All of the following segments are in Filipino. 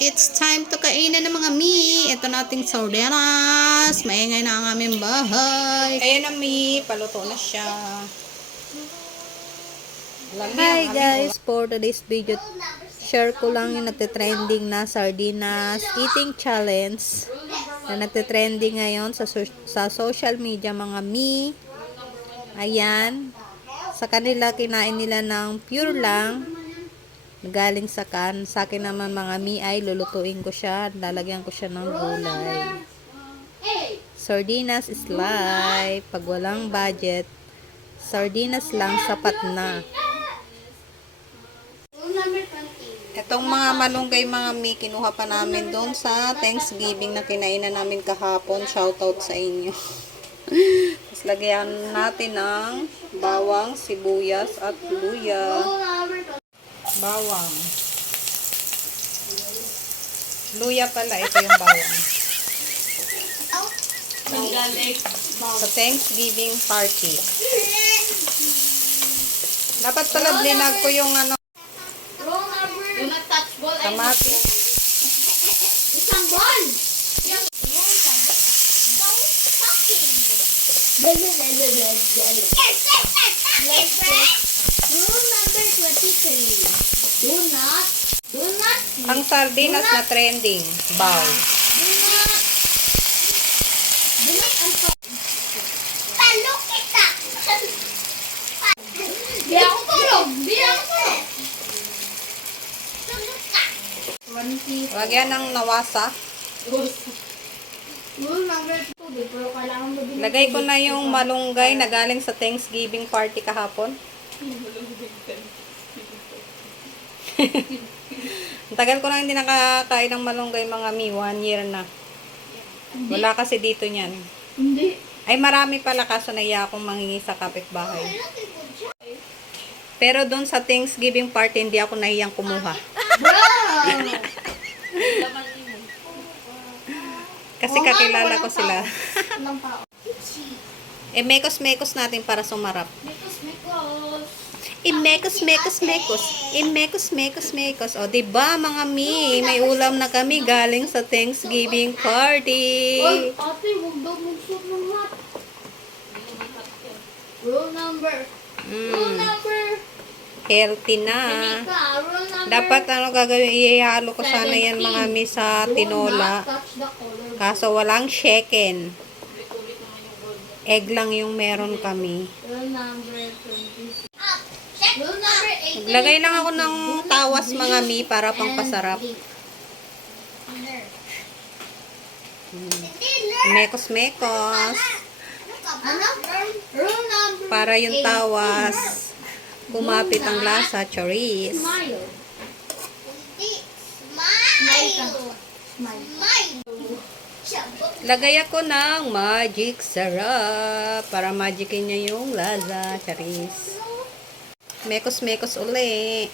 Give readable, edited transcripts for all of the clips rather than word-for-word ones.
It's time to kainan ng mga mi. Ito nating sardinas. Maingay na ang aming bahay. Ayan na mi. Paluto na siya. Hi guys, for today's video, share ko lang yung nagte-trending na sardinas eating challenge na nagte-trending ngayon sa social media mga mi. Ayan, sa kanila kinain nila ng pure lang, galing sa kan. Sa akin naman mga mi ay lulutuin ko siya, lalagyan ko siya ng gulay. Sardinas is life. Pag walang budget, sardinas lang sapat na. Itong mga malunggay mga mi, kinuha pa namin doon sa Thanksgiving na kinainan namin kahapon. Shoutout sa inyo. Tapos lagyan natin ng bawang, sibuyas at luya. Bawang. Luya pala, ito yung bawang. Sa Thanksgiving party. Dapat pala blinag ko yung ano, kamatis. Isang ball! Rule number 23. Do not Ang sardinas na trending. Bow. talo kita! Di ako tulog! Tulog ka! Lagyan ng nawasa. Rule number 2, pero kailangan mo din. Lagay ko na yung malunggay na galing sa Thanksgiving party kahapon. Ang tagal ko na hindi nakakain ng malunggay mga mi. 1 year na. Wala kasi dito niyan. Hindi. Ay marami pala kaso naiya akong mangingi sa kapitbahay. Pero doon sa Thanksgiving party hindi ako nahiyang kumuha. Kasi kakilala ko sila. Mekos-mekos natin para sumarap. Mekos-mekos. O, diba mga mi? May ulam na kami galing sa Thanksgiving party. Oy, ate, huwag daw magsuot ng hat. Rule number. Healthy na. Rule number. Dapat ano gagawin? Ihalo ko sana yan mga mi sa tinola. Touch the color. Kaso walang shaken. Egg lang yung meron kami. Rule number 20. Rule number 18. Naglagay lang ako ng tawas mga mi para pangpasarap. Mekos-mekos. Ano? Rule number Para yung tawas, kumapit ang lasa, choris. Smile. Smile. Lagay ako ng magic sarap para magicin niya yung lasa, choris. Mekos-mekos uli.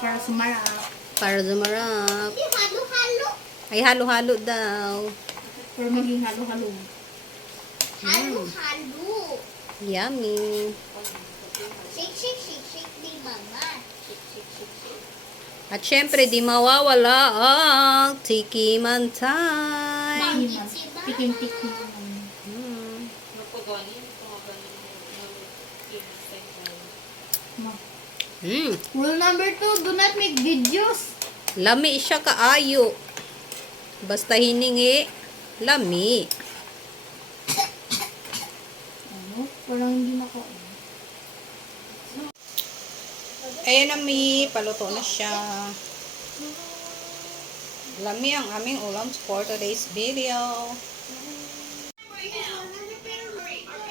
Para sumarap. Para zumarap. Halo-halo. Ay, halo-halo daw. Para maging halo-halo. Halo-halo. Yummy. Shake, di mama. At syempre, di mawawala ang tikiman time. Tikim-tikim. Rule number 2, do not make videos. Lami siya kaayo. Basta hiningi, lami. Ano? Parang hindi na ko. Ayan na mi, paluto na siya. Lami ang aming ulam for today's video.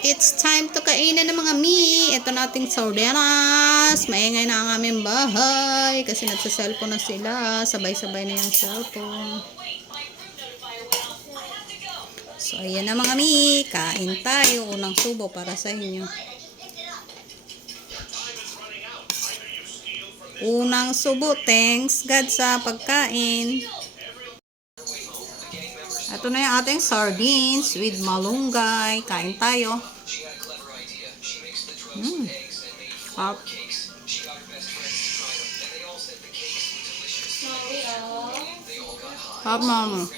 It's time to kainan ng mga mi. Ito nating sardinas. Maingay na ang aming bahay kasi nagsa-cellphone na sila. Sabay-sabay na yung cellphone. So, ayan na mga mi. Kain tayo. Unang subo para sa inyo. Unang subo. Thanks God sa pagkain. Ito na yung ating sardines with malunggay. Kain tayo. Pop. Hot mama.